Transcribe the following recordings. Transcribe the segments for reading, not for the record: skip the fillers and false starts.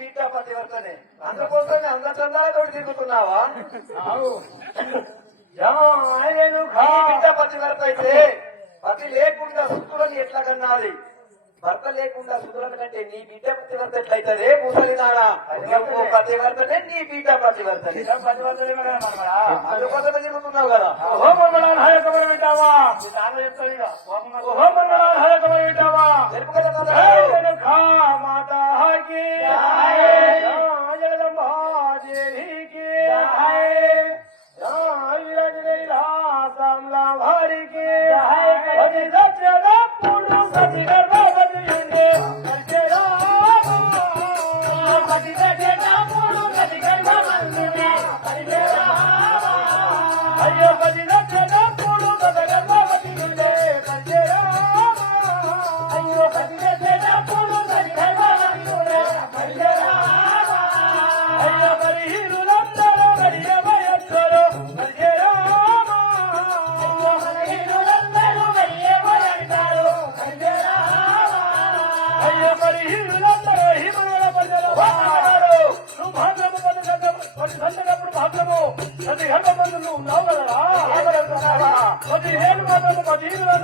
బిడ్డ పతివర్తనే. అందుకోసమే అంద చందాలతో తిరుగుతున్నావా? బిడ్డ పతివర్త అయితే పతి లేకుండా సుతులని ఎట్లా కన్నాది? భర్త లేకుండా సుతులను కంటే నీ బిడ్డ పతివర్త ఎట్లయితే ముసలినారా? పతివర్తనే నీ బిడ్డ పతివర్తనే. అందుకోసమే తిరుగుతున్నావు కదా.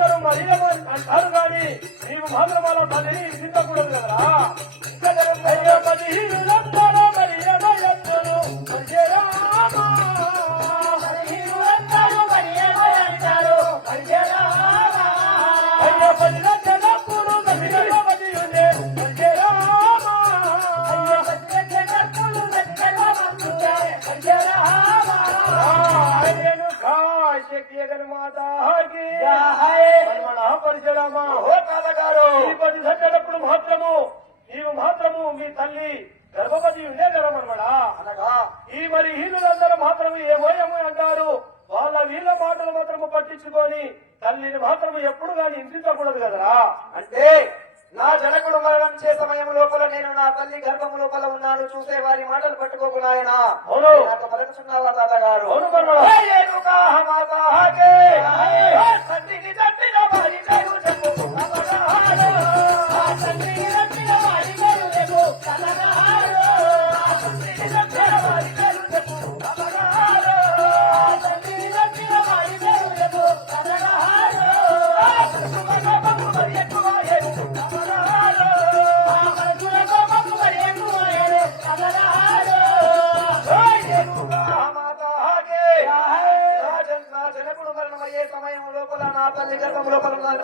అంటారు కానీ నీవు మాత్రం అలా పని తిట్టకూడదు కదరా. నీవు మాత్రము మీ తల్లి గర్భవతి ఉండే గర్వమనమాట. అనగా ఈ మరి హీనులందరూ మాత్రము ఏమోయేమో అంటారు. వాళ్ళ వీళ్ళ మాటలు మాత్రము పట్టించుకొని తల్లిని మాత్రము ఎప్పుడు గాని ఇంటించకూడదు కదరా. అంటే నా జనకుడు మరణించే సమయం లోపల నేను నా తల్లి గర్భము లోపల ఉన్నాను. చూసే వారి మాటలు పట్టుకోకు నాయన. నాకు పలుకుతున్నావా తాతగారు?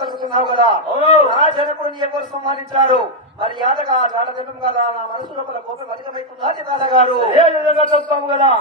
కలుగుతున్నావు కదా. ఆ జనకుడిని ఎవరు సంహరించారు? మర్యాదగా జాడగం కదా. నా మనసు లోపల కోపం అధికమైతుందా తాతగారు? ఏ విధంగా చెప్తాము కదా.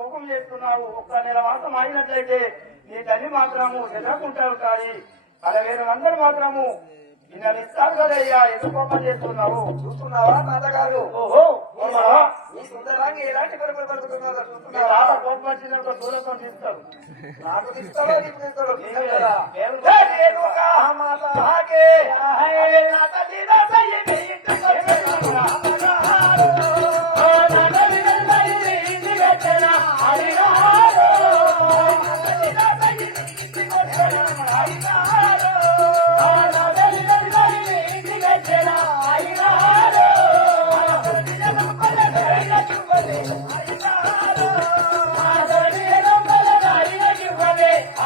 కోపం చేస్తున్నావు. ఒక్క నెల మాత్రం అయినట్లయితే నీ తల్లి మాత్రము ఎదుర్కొంటారు. కానీ 10,000 మాత్రము నిన్న ఇస్తారు కదయ్యా. ఎందుకు కోపం చేస్తున్నావు? చూస్తున్నావా తాతగారు? ఓహో ఈ సుందరాన్ని ఎలాంటి కొరకు పలుకుతున్నారో చూస్తున్నావా? కోపం వచ్చిన దూరంతో తీస్తాడు. నాకు తీస్తావా? నీకు తీస్తాడు.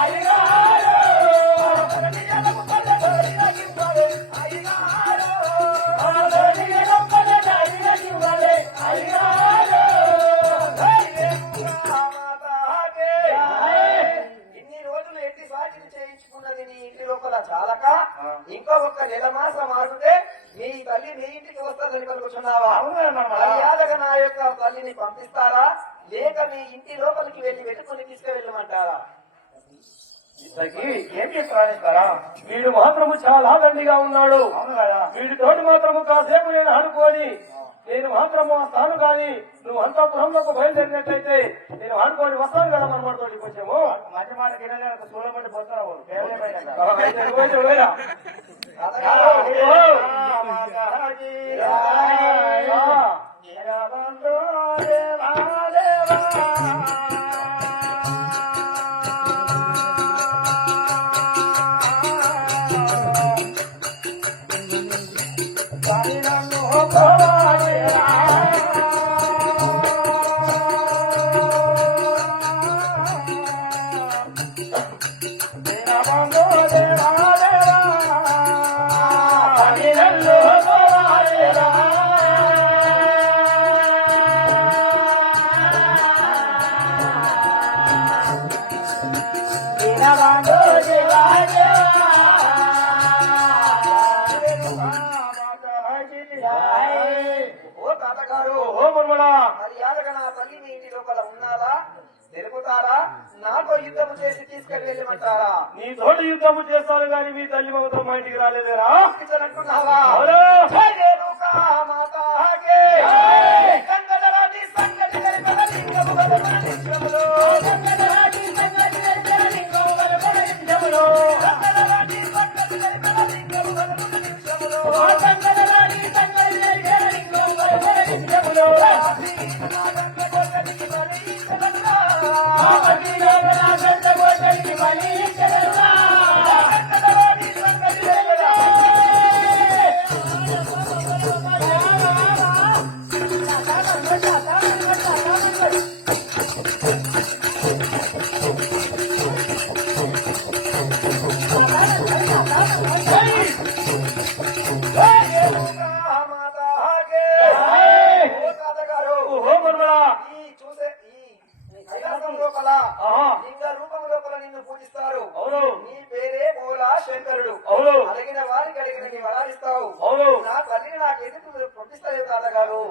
I చాలక ఇంకో ఒక్క నెల మాసం ఆడితే మీ తల్లి మీ ఇంటికి వస్తుందని కలుగుతున్నావా? మర్యాదగా నా యొక్క తల్లిని పంపిస్తారా లేక మీ ఇంటి లోపలికి వెళ్ళి వెతుకుని తీసుకువెళ్ళమంటారా? ఏంటి ప్రాణిస్తారా? వీడు మాత్రము చాలా దండిగా ఉన్నాడు. వీడి తోటి మాత్రము కాసేపు నేను ఆడుకొని నేను మాత్రము వస్తాను కానీ నువ్వు అంతఃపురంలోకి బయలుదేరినట్లయితే నేను ఆడుకొని వస్తాను కదా మనమాట తోటి కొంచెము మంచి మాట తినలేక చూడబట్టి పోతావు. మర్యాదగా నా తల్లి మీ ఇంటి లోపల ఉన్నారా తెలుపుతారా నాతో యుద్ధము చేసి తీసుకెళ్ళి వెళ్ళమంటారా? నీ తోటి యుద్ధము చేస్తాను గాని మీ తల్లి మమతో మా ఇంటికి రాలేదేరా అంటున్నావా? అడిగిన వారికి అడిగిన వరాలిస్తావు. నా తల్లిని నాకు ఎందుకు పంపిస్తలేవు తాతగారు?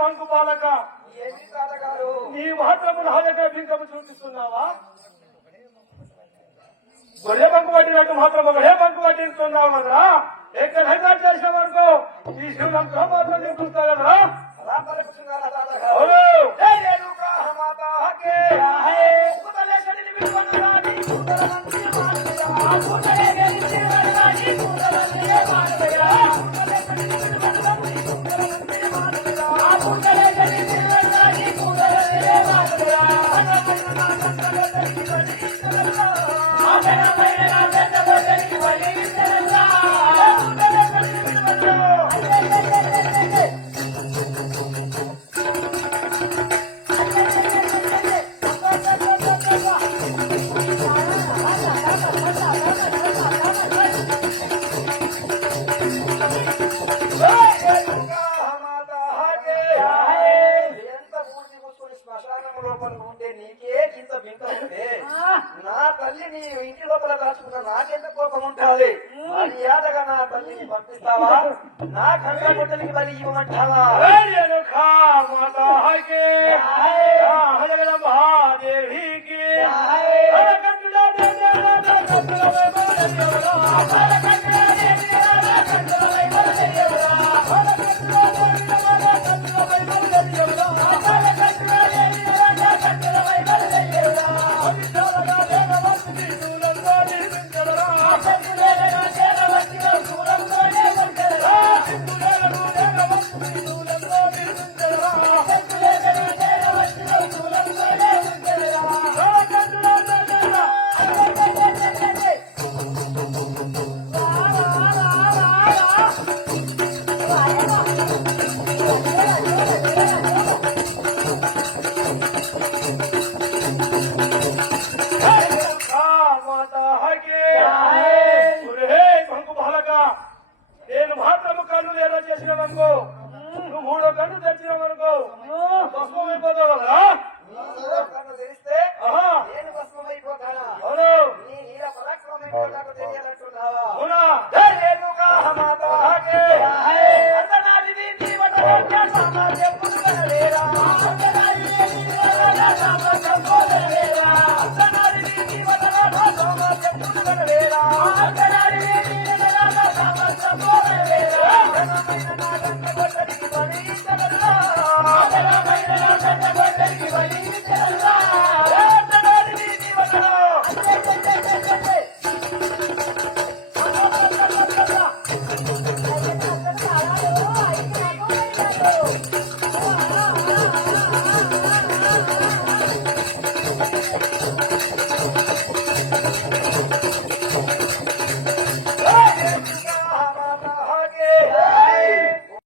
మంకు బాలక నీ మాత్రము నా దగ్గర బింకము చూపిస్తున్నావా? గొడవ బంకు పట్టినట్టు మాత్రం ఒకటే బంకు పట్టిస్తున్నావు కదరా? ఎక్కడ హైదరాబాద్ చేసిన వరకు ఈ శివులంతా మాత్రం చూపిస్తా కదరా? నా తల్లి నీ ఇంటి లోపల దాచుకున్న నాకెంత కోపం ఉంటుంది? మర్యాదగా నా తల్లిని పంపిస్తావా? నా కంట గుట్టలకి బలి ఇవ్వమంటావా? మహాదేవికి భస్మం అయిపోతావు కదరా